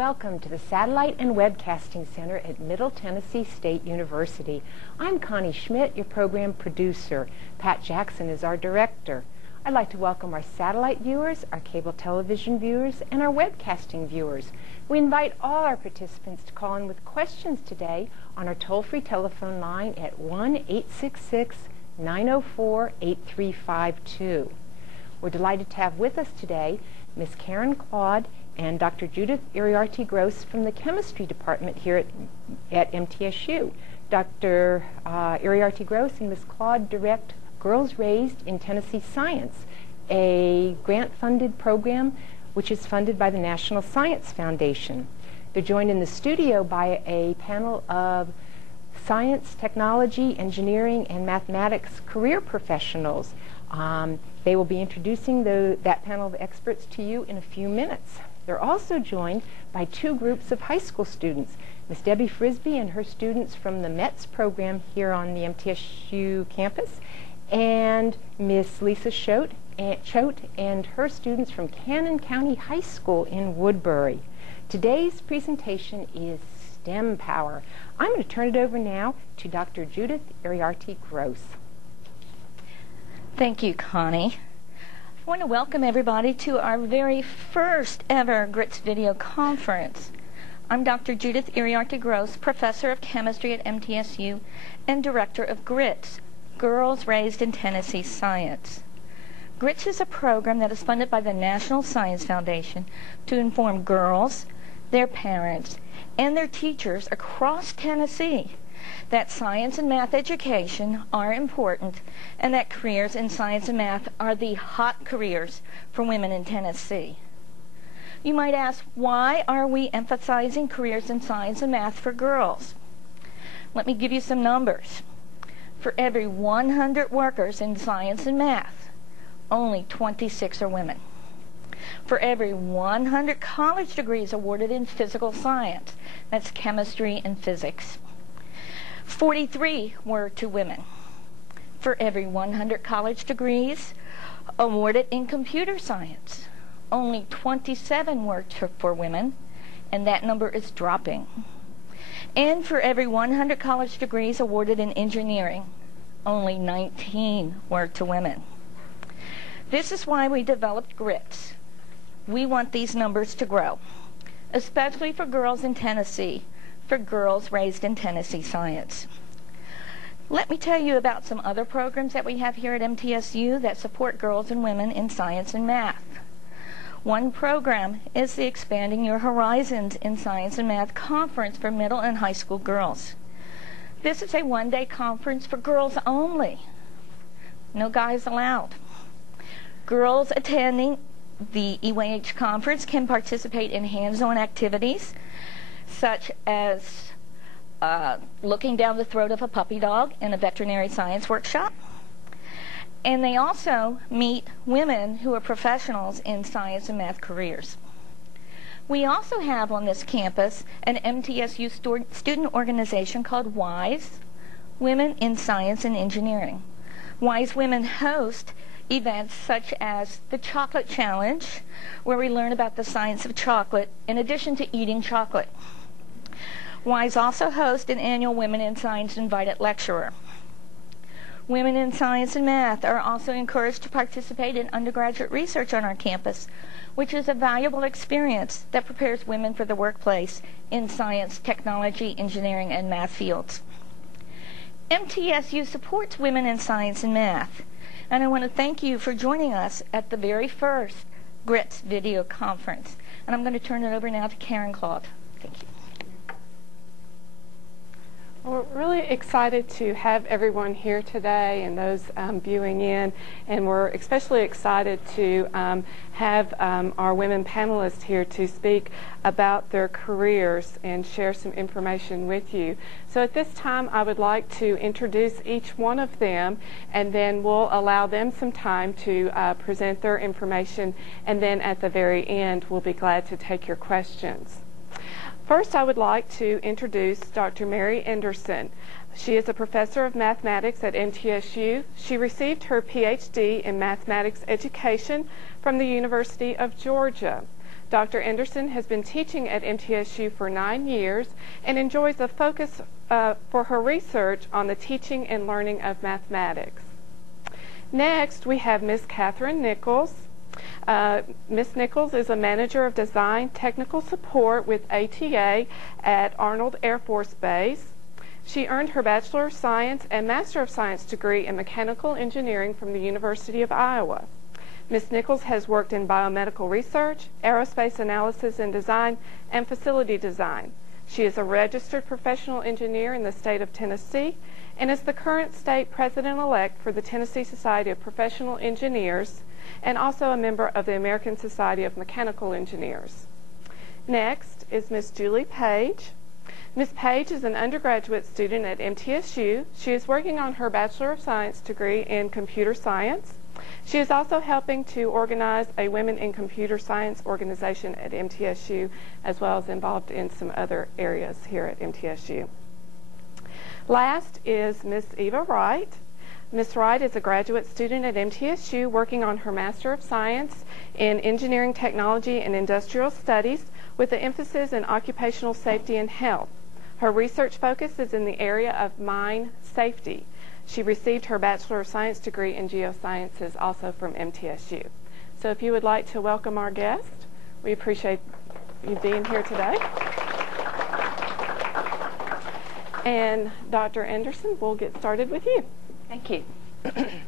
welcome to the Satellite and Webcasting Center at Middle Tennessee State University. I'm Connie Schmidt, your program producer. Pat Jackson is our director. I'd like to welcome our satellite viewers, our cable television viewers, and our webcasting viewers. We invite all our participants to call in with questions today on our toll-free telephone line at 1-866-904-8352. We're delighted to have with us today Ms. Karen Claude and Dr. Judith Iriarte-Gross from the chemistry department here at MTSU. Dr. Iriarte-Gross and Ms. Claude direct Girls Raised in Tennessee Science, a grant-funded program which is funded by the National Science Foundation. They're joined in the studio by a panel of science, technology, engineering, and mathematics career professionals. They will be introducing that panel of experts to you in a few minutes. They're also joined by two groups of high school students, Ms. Debbie Frisbee and her students from the METS program here on the MTSU campus, and Ms. Lisa Choate and her students from Cannon County High School in Woodbury. Today's presentation is STEM Power. I'm going to turn it over now to Dr. Judith Iriarte-Gross. Thank you, Connie. I want to welcome everybody to our very first ever GRITS video conference. I'm Dr. Judith Iriarte-Gross, Professor of Chemistry at MTSU and Director of GRITS, Girls Raised in Tennessee Science. GRITS is a program that is funded by the National Science Foundation to inform girls, their parents, and their teachers across Tennessee that science and math education are important and that careers in science and math are the hot careers for women in Tennessee. You might ask, why are we emphasizing careers in science and math for girls? Let me give you some numbers. For every 100 workers in science and math, only 26 are women. For every 100 college degrees awarded in physical science, that's chemistry and physics, 43 were to women. For every 100 college degrees awarded in computer science, only 27 were for women, and that number is dropping. And for every 100 college degrees awarded in engineering, only 19 were to women. This is why we developed GRITS. We want these numbers to grow, especially for girls in Tennessee, for Girls Raised in Tennessee Science. Let me tell you about some other programs that we have here at MTSU that support girls and women in science and math. One program is the Expanding Your Horizons in Science and Math Conference for middle and high school girls. This is a one-day conference for girls only. No guys allowed. Girls attending the EYH conference can participate in hands-on activities such as looking down the throat of a puppy dog in a veterinary science workshop. And they also meet women who are professionals in science and math careers. We also have on this campus an MTSU student organization called WISE, Women in Science and Engineering. WISE Women host events such as the Chocolate Challenge, where we learn about the science of chocolate in addition to eating chocolate. WISE also hosts an annual Women in Science Invited Lecturer. Women in Science and Math are also encouraged to participate in undergraduate research on our campus, which is a valuable experience that prepares women for the workplace in science, technology, engineering, and math fields. MTSU supports women in science and math, and I want to thank you for joining us at the very first GRITS video conference. And I'm going to turn it over now to Karen Claude. Thank you. Well, we're really excited to have everyone here today and those viewing in, and we're especially excited to have our women panelists here to speak about their careers and share some information with you. So at this time I would like to introduce each one of them, and then we'll allow them some time to present their information, and then at the very end we'll be glad to take your questions. First, I would like to introduce Dr. Mary Anderson. She is a professor of mathematics at MTSU. She received her PhD in mathematics education from the University of Georgia. Dr. Anderson has been teaching at MTSU for 9 years and enjoys a focus for her research on the teaching and learning of mathematics. Next, we have Ms. Catherine Nichols. Ms. Nichols is a Manager of Design Technical Support with ATA at Arnold Air Force Base. She earned her Bachelor of Science and Master of Science degree in Mechanical Engineering from the University of Iowa. Ms. Nichols has worked in biomedical research, aerospace analysis and design, and facility design. She is a registered professional engineer in the state of Tennessee and is the current state president-elect for the Tennessee Society of Professional Engineers and also a member of the American Society of Mechanical Engineers. Next is Ms. Julie Page. Ms. Page is an undergraduate student at MTSU. She is working on her Bachelor of Science degree in computer science. She is also helping to organize a Women in Computer Science organization at MTSU, as well as involved in some other areas here at MTSU. Last is Ms. Eva Wright. Ms. Wright is a graduate student at MTSU working on her Master of Science in Engineering Technology and Industrial Studies with an emphasis in occupational safety and health. Her research focus is in the area of mine safety. She received her Bachelor of Science degree in Geosciences also from MTSU. So if you would like to welcome our guest, we appreciate you being here today. And Dr. Anderson, we'll get started with you. Thank you. I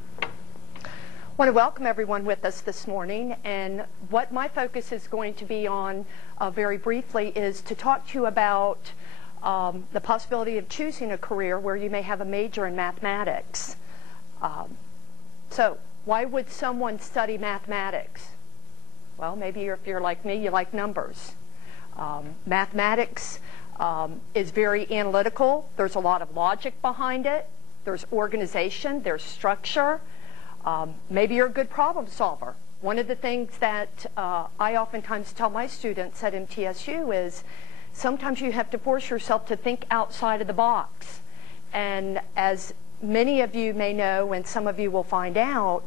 want to welcome everyone with us this morning, and what my focus is going to be on very briefly is to talk to you about the possibility of choosing a career where you may have a major in mathematics. So why would someone study mathematics? Well, maybe if you're like me, you like numbers. Mathematics is very analytical. There's a lot of logic behind it. There's organization, there's structure. Maybe you're a good problem solver. One of the things that I oftentimes tell my students at MTSU is sometimes you have to force yourself to think outside of the box. And as many of you may know, and some of you will find out,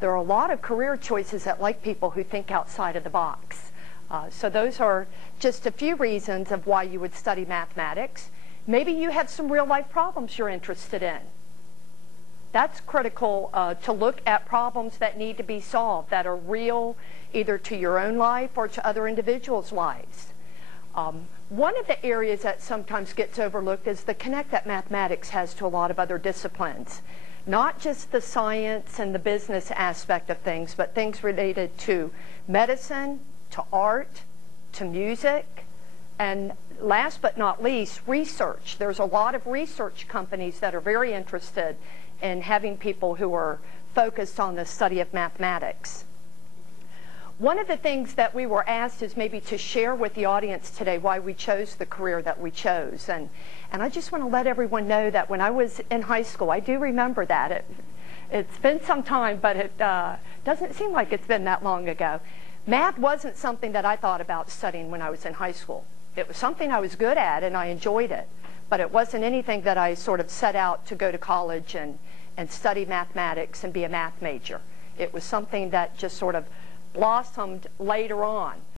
there are a lot of career choices that like people who think outside of the box. So those are just a few reasons of why you would study mathematics. Maybe you have some real-life problems you're interested in. That's critical to look at problems that need to be solved, that are real either to your own life or to other individuals' lives. One of the areas that sometimes gets overlooked is the connect that mathematics has to a lot of other disciplines. Not just the science and the business aspect of things, but things related to medicine, to art, to music, and last but not least, research. There's a lot of research companies that are very interested in having people who are focused on the study of mathematics. One of the things that we were asked is maybe to share with the audience today why we chose the career that we chose. And I just want to let everyone know that when I was in high school, I do remember that. It's been some time, but it doesn't seem like it's been that long ago. Math wasn't something that I thought about studying when I was in high school. It was something I was good at and I enjoyed it, but it wasn't anything that I sort of set out to go to college and study mathematics and be a math major. It was something that just sort of blossomed later on.